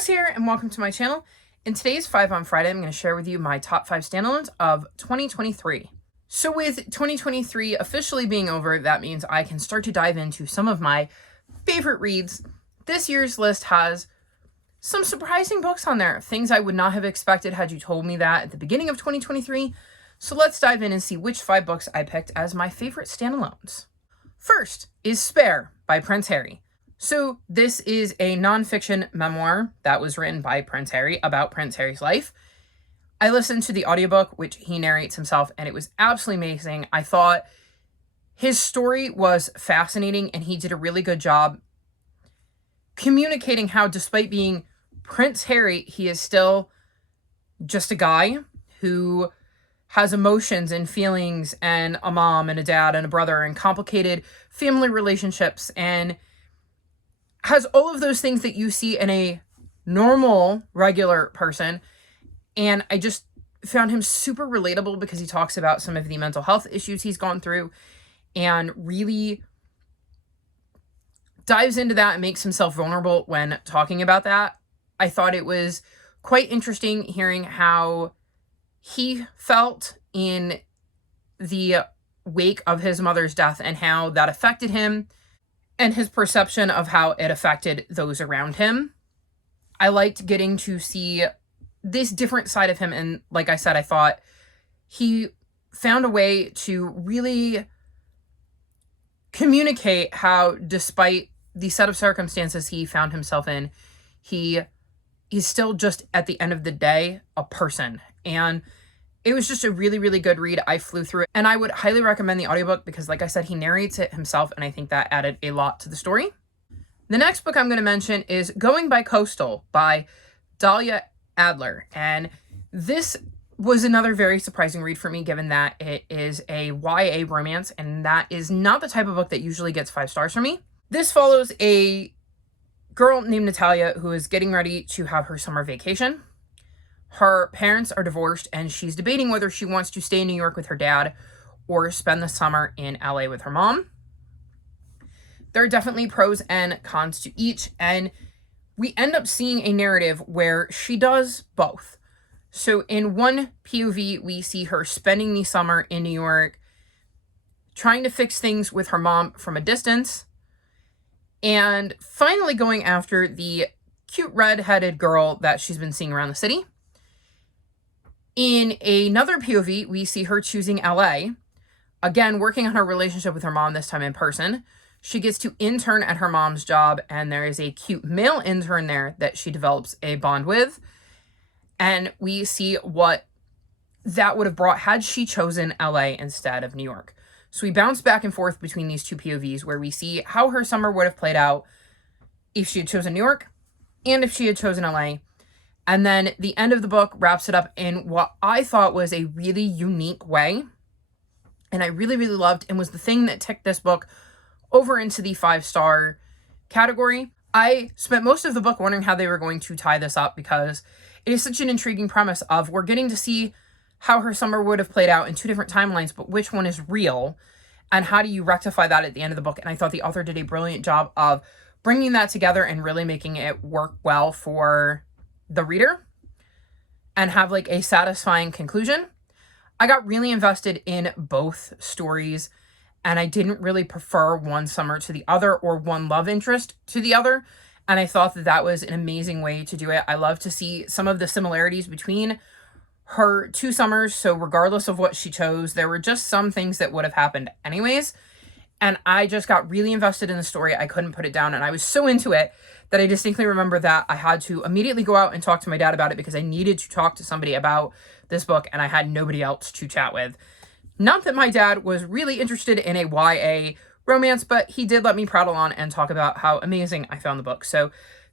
Jess here, and welcome to my channel. In today's 5 on Friday, I'm going to share with you my top 5 standalones of 2023. So with 2023 officially being over, that means I can start to dive into some of my favorite reads. This year's list has some surprising books on there, things I would not have expected had you told me that at the beginning of 2023. So let's dive in and see which 5 books I picked as my favorite standalones. First is Spare by Prince Harry. So this is a nonfiction memoir that was written by Prince Harry about Prince Harry's life. I listened to the audiobook, which he narrates himself, and it was absolutely amazing. I thought his story was fascinating, and he did a really good job communicating how, despite being Prince Harry, he is still just a guy who has emotions and feelings and a mom and a dad and a brother and complicated family relationships and has all of those things that you see in a normal, regular person. And I just found him super relatable because he talks about some of the mental health issues he's gone through and really dives into that and makes himself vulnerable when talking about that. I thought it was quite interesting hearing how he felt in the wake of his mother's death and how that affected him, and his perception of how it affected those around him. I liked getting to see this different side of him, and like I said, I thought he found a way to really communicate how, despite the set of circumstances he found himself in, he is still just, at the end of the day, a person. And it was just a really, really good read. I flew through it, and I would highly recommend the audiobook because, like I said, he narrates it himself, and I think that added a lot to the story. The next book I'm going to mention is Going by Coastal by Dahlia Adler, and this was another very surprising read for me, given that it is a YA romance, and that is not the type of book that usually gets 5 stars for me. This follows a girl named Natalia who is getting ready to have her summer vacation. Her parents are divorced, and she's debating whether she wants to stay in New York with her dad or spend the summer in LA with her mom. There are definitely pros and cons to each, and we end up seeing a narrative where she does both. So in one POV, we see her spending the summer in New York, trying to fix things with her mom from a distance, and finally going after the cute red-headed girl that she's been seeing around the city. In another POV, we see her choosing LA, again, working on her relationship with her mom, this time in person. She gets to intern at her mom's job, and there is a cute male intern there that she develops a bond with. And we see what that would have brought had she chosen LA instead of New York. So we bounce back and forth between these two POVs where we see how her summer would have played out if she had chosen New York and if she had chosen LA. And then the end of the book wraps it up in what I thought was a really unique way. And I really, really loved, and was the thing that ticked this book over into the 5-star category. I spent most of the book wondering how they were going to tie this up because it is such an intriguing premise of we're getting to see how her summer would have played out in 2 different timelines, but which one is real? And how do you rectify that at the end of the book? And I thought the author did a brilliant job of bringing that together and really making it work well for the reader and have like a satisfying conclusion. I got really invested in both stories, and I didn't really prefer one summer to the other or one love interest to the other. And I thought that that was an amazing way to do it. I love to see some of the similarities between her 2 summers. So regardless of what she chose, there were just some things that would have happened anyways. And I just got really invested in the story. I couldn't put it down. And I was so into it that I distinctly remember that I had to immediately go out and talk to my dad about it because I needed to talk to somebody about this book and I had nobody else to chat with. Not that my dad was really interested in a YA romance, but he did let me prattle on and talk about how amazing I found the book. So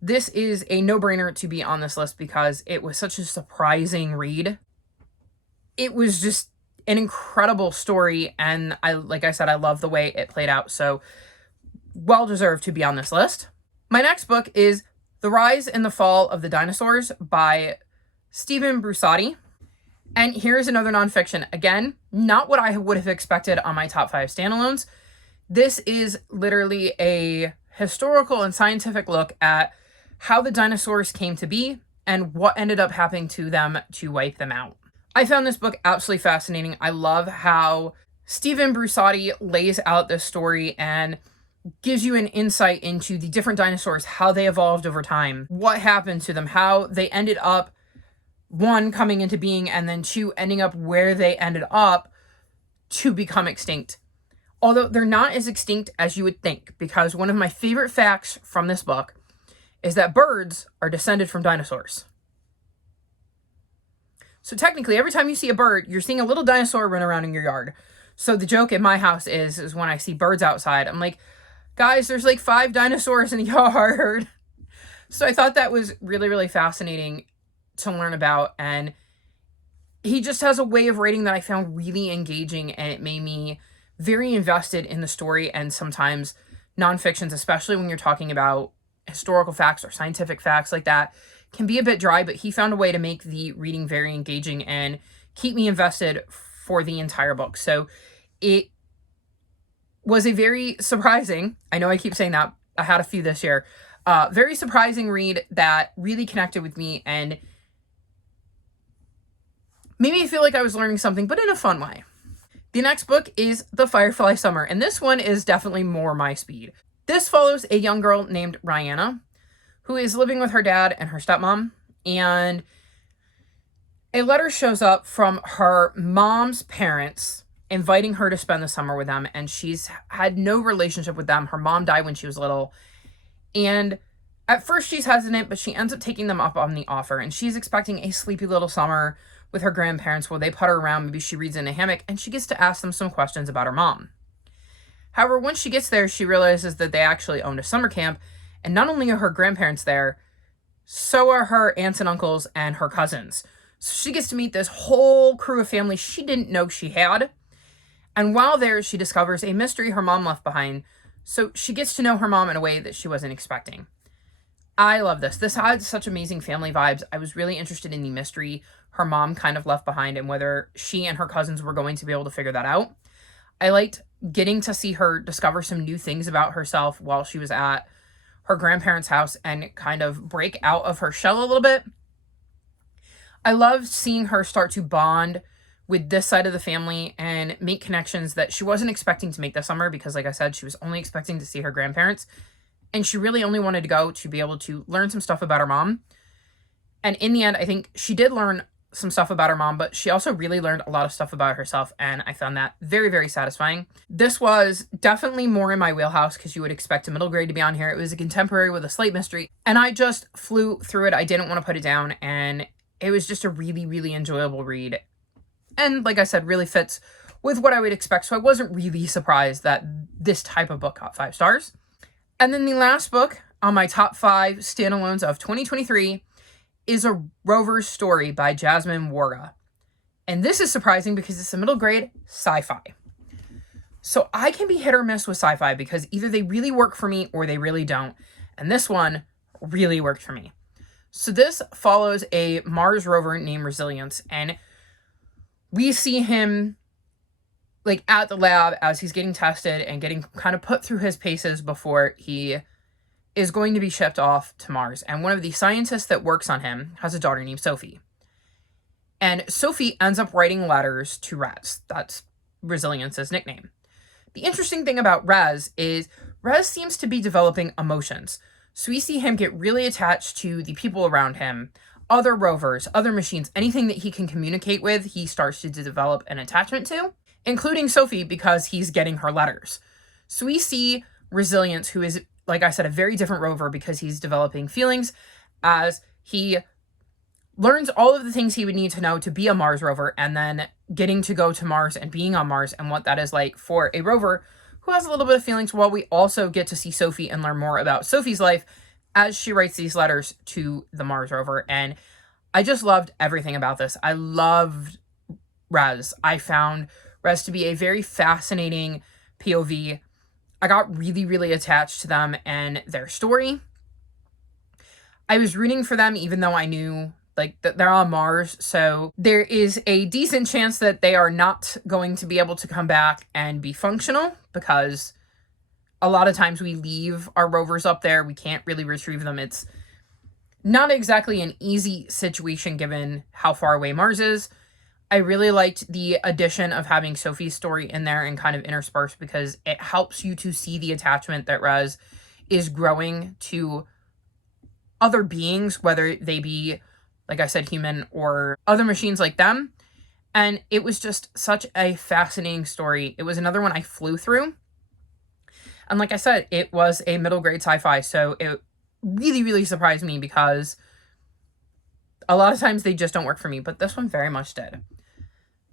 this is a no-brainer to be on this list because it was such a surprising read. It was just an incredible story, and like I said, I love the way it played out, so well deserved to be on this list. My next book is The Rise and the Fall of the Dinosaurs by Stephen Brusatte. And here's another nonfiction. Again, not what I would have expected on my top 5 standalones. This is literally a historical and scientific look at how the dinosaurs came to be, and what ended up happening to them to wipe them out. I found this book absolutely fascinating. I love how Stephen Brusatte lays out this story and gives you an insight into the different dinosaurs, how they evolved over time, what happened to them, how they ended up, one, coming into being, and then two, ending up where they ended up to become extinct. Although they're not as extinct as you would think, because one of my favorite facts from this book is that birds are descended from dinosaurs. So technically, every time you see a bird, you're seeing a little dinosaur run around in your yard. So the joke in my house is when I see birds outside, I'm like, guys, there's like 5 dinosaurs in the yard. So I thought that was really, really fascinating to learn about. And he just has a way of writing that I found really engaging, and it made me very invested in the story. And sometimes nonfictions, especially when you're talking about historical facts or scientific facts like that, can be a bit dry, but he found a way to make the reading very engaging and keep me invested for the entire book. So it was a very surprising, I know I keep saying that, I had a few this year, very surprising read that really connected with me and made me feel like I was learning something, but in a fun way. The next book is The Firefly Summer, and this one is definitely more my speed. This follows a young girl named Rihanna, who is living with her dad and her stepmom, and a letter shows up from her mom's parents inviting her to spend the summer with them, and she's had no relationship with them. Her mom died when she was little, and at first she's hesitant, but she ends up taking them up on the offer, and she's expecting a sleepy little summer with her grandparents where they put her around, maybe she reads in a hammock, and she gets to ask them some questions about her mom. However, once she gets there, she realizes that they actually owned a summer camp, and not only are her grandparents there, so are her aunts and uncles and her cousins. So she gets to meet this whole crew of family she didn't know she had. And while there, she discovers a mystery her mom left behind. So she gets to know her mom in a way that she wasn't expecting. I love this. This had such amazing family vibes. I was really interested in the mystery her mom kind of left behind and whether she and her cousins were going to be able to figure that out. I liked getting to see her discover some new things about herself while she was at her grandparents' house and kind of break out of her shell a little bit. I loved seeing her start to bond with this side of the family and make connections that she wasn't expecting to make this summer because, like I said, she was only expecting to see her grandparents. And she really only wanted to go to be able to learn some stuff about her mom. And in the end, I think she did learn some stuff about her mom, but she also really learned a lot of stuff about herself. And I found that very, very satisfying. This was definitely more in my wheelhouse because you would expect a middle grade to be on here. It was a contemporary with a slight mystery. And I just flew through it. I didn't want to put it down. And it was just a really, really enjoyable read. And like I said, really fits with what I would expect. So I wasn't really surprised that this type of book got 5 stars. And then the last book on my top 5 standalones of 2023 is A Rover Story by Jasmine Warga. And this is surprising because it's a middle grade sci-fi. So I can be hit or miss with sci-fi because either they really work for me or they really don't. And this one really worked for me. So this follows a Mars rover named Resilience, and we see him like at the lab as he's getting tested and getting kind of put through his paces before he is going to be shipped off to Mars. And one of the scientists that works on him has a daughter named Sophie. And Sophie ends up writing letters to Rez. That's Resilience's nickname. The interesting thing about Rez is Rez seems to be developing emotions. So we see him get really attached to the people around him, other rovers, other machines, anything that he can communicate with, he starts to develop an attachment to, including Sophie because he's getting her letters. So we see Resilience, who is, like I said, a very different rover because he's developing feelings as he learns all of the things he would need to know to be a Mars rover and then getting to go to Mars and being on Mars and what that is like for a rover who has a little bit of feelings, while we also get to see Sophie and learn more about Sophie's life as she writes these letters to the Mars rover. And I just loved everything about this. I loved Rez. I found Rez to be a very fascinating POV. I got really, really attached to them and their story. I was rooting for them even though I knew like that they're on Mars, so there is a decent chance that they are not going to be able to come back and be functional because a lot of times we leave our rovers up there. We can't really retrieve them. It's Not exactly an easy situation given how far away Mars is. I really liked the addition of having Sophie's story in there and kind of interspersed because it helps you to see the attachment that Rez is growing to other beings, whether they be, like I said, human or other machines like them. And it was just such a fascinating story. It was another one I flew through. And like I said, it was a middle grade sci-fi, so it really, really surprised me because a lot of times they just don't work for me, but this one very much did.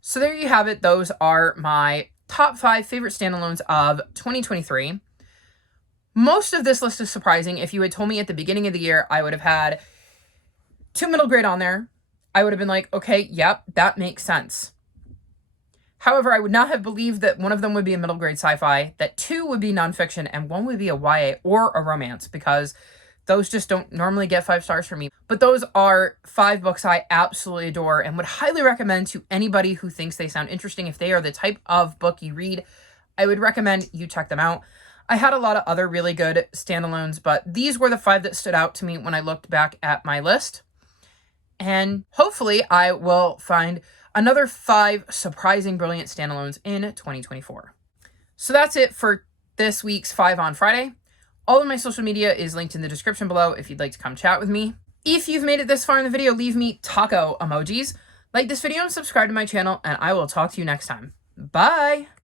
So there you have it. Those are my top 5 favorite standalones of 2023. Most of this list is surprising. If you had told me at the beginning of the year, I would have had 2 middle grade on there. I would have been like, okay, yep, that makes sense. However, I would not have believed that one of them would be a middle grade sci-fi, that 2 would be nonfiction, and 1 would be a YA or a romance, because those just don't normally get 5 stars for me. But those are 5 books I absolutely adore and would highly recommend to anybody who thinks they sound interesting. If they are the type of book you read, I would recommend you check them out. I had a lot of other really good standalones, but these were the 5 that stood out to me when I looked back at my list. And hopefully I will find another 5 surprising, brilliant standalones in 2024. So that's it for this week's 5 on Friday. All of my social media is linked in the description below if you'd like to come chat with me. If you've made it this far in the video, leave me taco emojis. Like this video and subscribe to my channel, and I will talk to you next time. Bye!